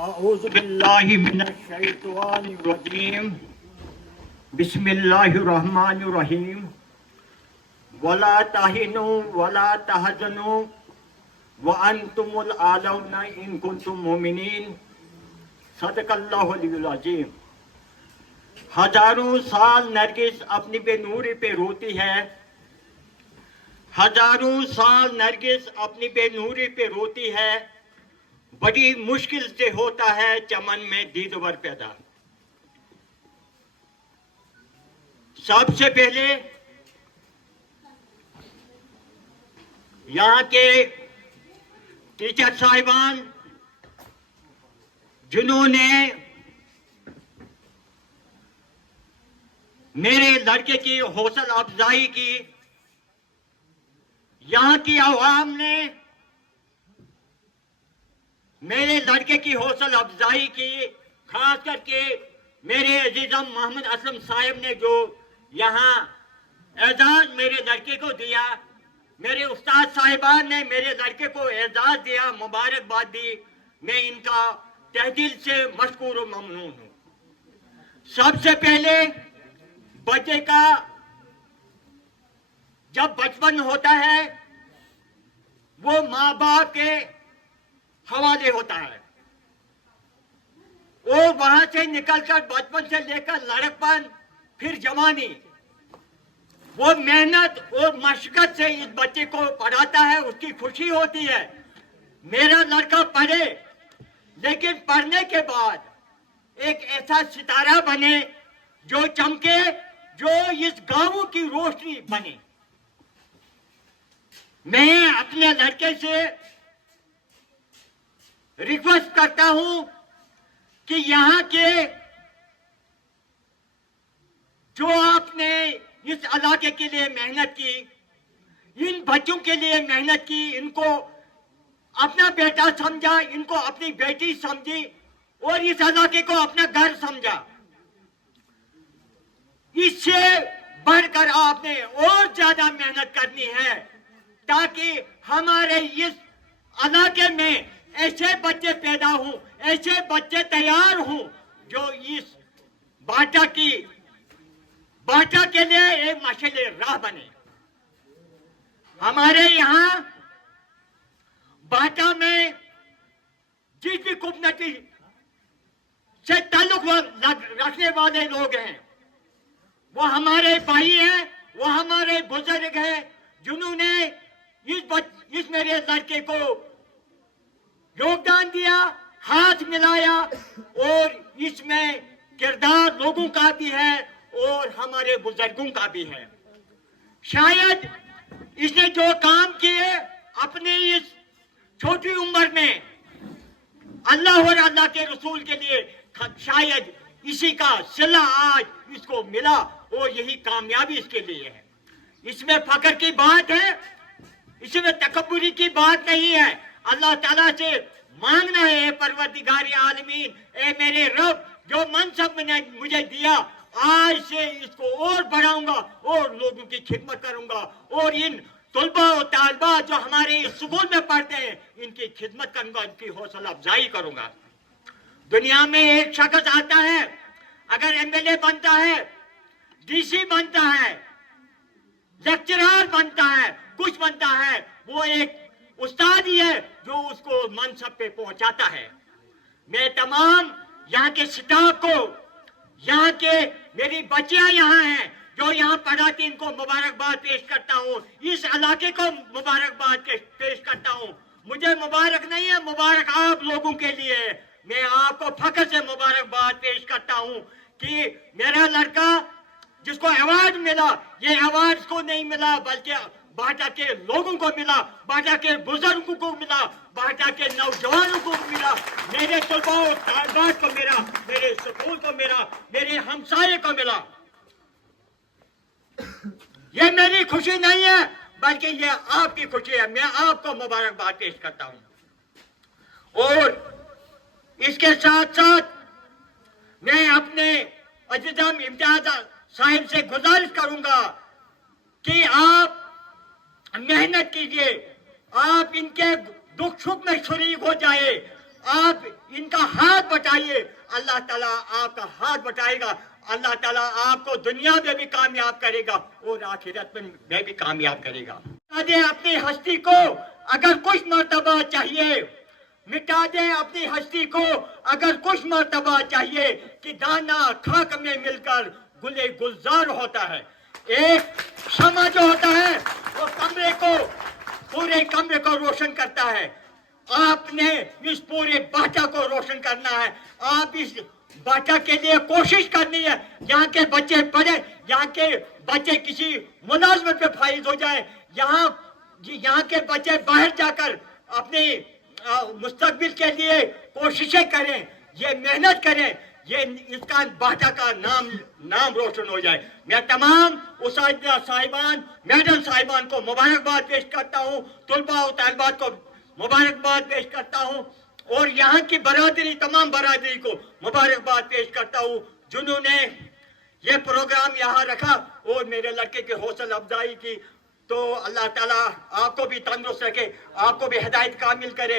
औज़ुबिल्लाहि मिनश्शैतानिर्रजीम बिस्मिल्लाहिर्रहमानिर्रहीम वला ताहिनु वला तहज़नु व अंतुमुल आलौना इन कुंतुम मोमिनीन सदक़ल्लाहुल अज़ीम। हजारों साल नरगिस अपनी बेनूरी पे रोती है, हजारों साल नरगिस अपनी बेनूरी पे रोती है। बड़ी मुश्किल से होता है चमन में दीदवर पैदा। सबसे पहले यहाँ के टीचर साहिबान जिन्होंने मेरे लड़के की हौसला अफजाई की, यहाँ की आवाम ने मेरे लड़के की हौसला अफजाई की। खास करके मेरे अजीजम मोहम्मद असलम साहब ने जो यहाँ एजाज मेरे लड़के को दिया, मेरे उस्ताद साहिबान ने मेरे लड़के को एजाज दिया, मुबारकबाद दी। मैं इनका तहदिल से मशकूर और ममनून हूँ। सबसे पहले बच्चे का जब बचपन होता है वो माँ बाप के हवाले होता है। वो वहां से निकलकर बचपन से लेकर लड़कपन फिर जवानी, वो मेहनत और मशक्कत से इस बच्चे को पढ़ाता है, उसकी खुशी होती है मेरा लड़का पढ़े, लेकिन पढ़ने के बाद एक ऐसा सितारा बने जो चमके, जो इस गांव की रोशनी बने। मैं अपने लड़के से रिक्वेस्ट करता हूं कि यहाँ के जो आपने इस इलाके के लिए मेहनत की, इन बच्चों के लिए मेहनत की, इनको अपना बेटा समझा, इनको अपनी बेटी समझी और इस इलाके को अपना घर समझा, इससे बढ़कर आपने और ज्यादा मेहनत करनी है ताकि हमारे इस इलाके में ऐसे बच्चे पैदा हों, ऐसे बच्चे तैयार हों जो इस बाटा के लिए एक मशाले राह बने। हमारे यहाँ बाटा में जिस भी कम्युनिटी से ताल्लुक रखने वाले लोग हैं वो हमारे भाई हैं, वो हमारे बुजुर्ग हैं जिन्होंने इस मेरे लड़के को योगदान दिया, हाथ मिलाया, और इसमें किरदार लोगों का भी है और हमारे बुजुर्गों का भी है। शायद इसने जो काम किए अपने इस छोटी उम्र में अल्लाह और अल्लाह के रसूल के लिए, शायद इसी का सिला आज इसको मिला और यही कामयाबी इसके लिए है। इसमें फख्र की बात है, इसमें तकब्बुरी की बात नहीं है। अल्लाह ताला से मांगना है, परवरदिगार आलमीन, ए मेरे रब, जो मनसब ने मुझे दिया आज से इसको और बढ़ाऊंगा और लोगों की खिदमत करूंगा और इन तुलबा और तालबा जो हमारे इस स्कूल में पढ़ते हैं इनकी खिदमत करूंगा, इनकी हौसला अफजाई करूंगा। दुनिया में एक शख्स आता है, अगर एमएलए बनता है, डीसी बनता है, लेक्चरर बनता है, कुछ बनता है, वो एक उस्ताद ही है जो उसको मनसब पे पहुंचाता है। मैं तमाम यहाँ के स्टाफ को, यहाँ के मेरी बच्चियां यहाँ हैं जो यहाँ पढ़ाती, इनको मुबारकबाद पेश करता हूँ, इस इलाके को मुबारकबाद पेश करता हूँ। मुझे मुबारक नहीं है, मुबारक आप लोगों के लिए। मैं आपको फख्र से मुबारकबाद पेश करता हूँ कि मेरा लड़का जिसको अवार्ड मिला, ये अवार्ड को नहीं मिला बल्कि बाटा के लोगों को मिला, बाटा के बुजुर्गों को मिला, बाटा के नौजवानों को मिला, मेरे तलबा तालिबात को मिला, मेरे स्कूल को मिला, मेरे हमसाये को मिला। ये मेरी खुशी नहीं है बल्कि ये आपकी खुशी है। मैं आपको मुबारकबाद पेश करता हूं और इसके साथ साथ मैं अपने अजीजम इम्तियाज साहिब से गुजारिश करूंगा कि आप मेहनत कीजिए, आप इनके दुख सुख में शरीक हो जाए आप इनका हाथ बटाइए, अल्लाह ताला आपका हाथ बटाएगा। अल्लाह ताला आपको दुनिया में भी कामयाब करेगा और आखिरत में भी कामयाब करेगा। मिटा दे अपनी हस्ती को अगर कुछ मर्तबा चाहिए, मिटा दे अपनी हस्ती को अगर कुछ मर्तबा चाहिए कि दाना खाक में मिलकर गुले गुलजार होता है। एक शमा जो होता है वो पूरे कमरे को रोशन करता है। आपने इस पूरे बाटा को रोशन करना है। आप इस बाटा के लिए कोशिश करनी है, यहाँ के बच्चे पढ़े, यहाँ के बच्चे किसी मुलाजमत पे फाइज हो जाए, यहाँ के बच्चे बाहर जाकर अपने मुस्तकबिल के लिए कोशिशें करें, ये मेहनत करें, ये इसका बाटा का नाम रोशन हो जाए। मैं तमाम उस्ताद साहिबान, मैडम साहिबान को मुबारकबाद पेश करता हूँ, तुलबा और तालिबात को मुबारकबाद पेश करता हूँ और यहाँ की बरादरी, तमाम बरादरी को मुबारकबाद पेश करता हूँ जिन्होंने ये प्रोग्राम यहाँ रखा और मेरे लड़के की हौसला अफजाई की। तो अल्लाह ताला आपको भी तंदुरुस्त रखे, आपको भी हिदायत कामिल करे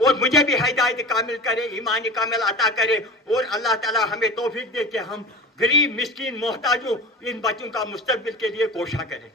और मुझे भी हिदायत कामिल करे, ईमान कामिल अता करे और अल्लाह ताला हमें तौफीक दे कि हम गरीब, मिस्कीन, मोहताजों इन बच्चों का मुस्तकबिल के लिए कोशिश करें।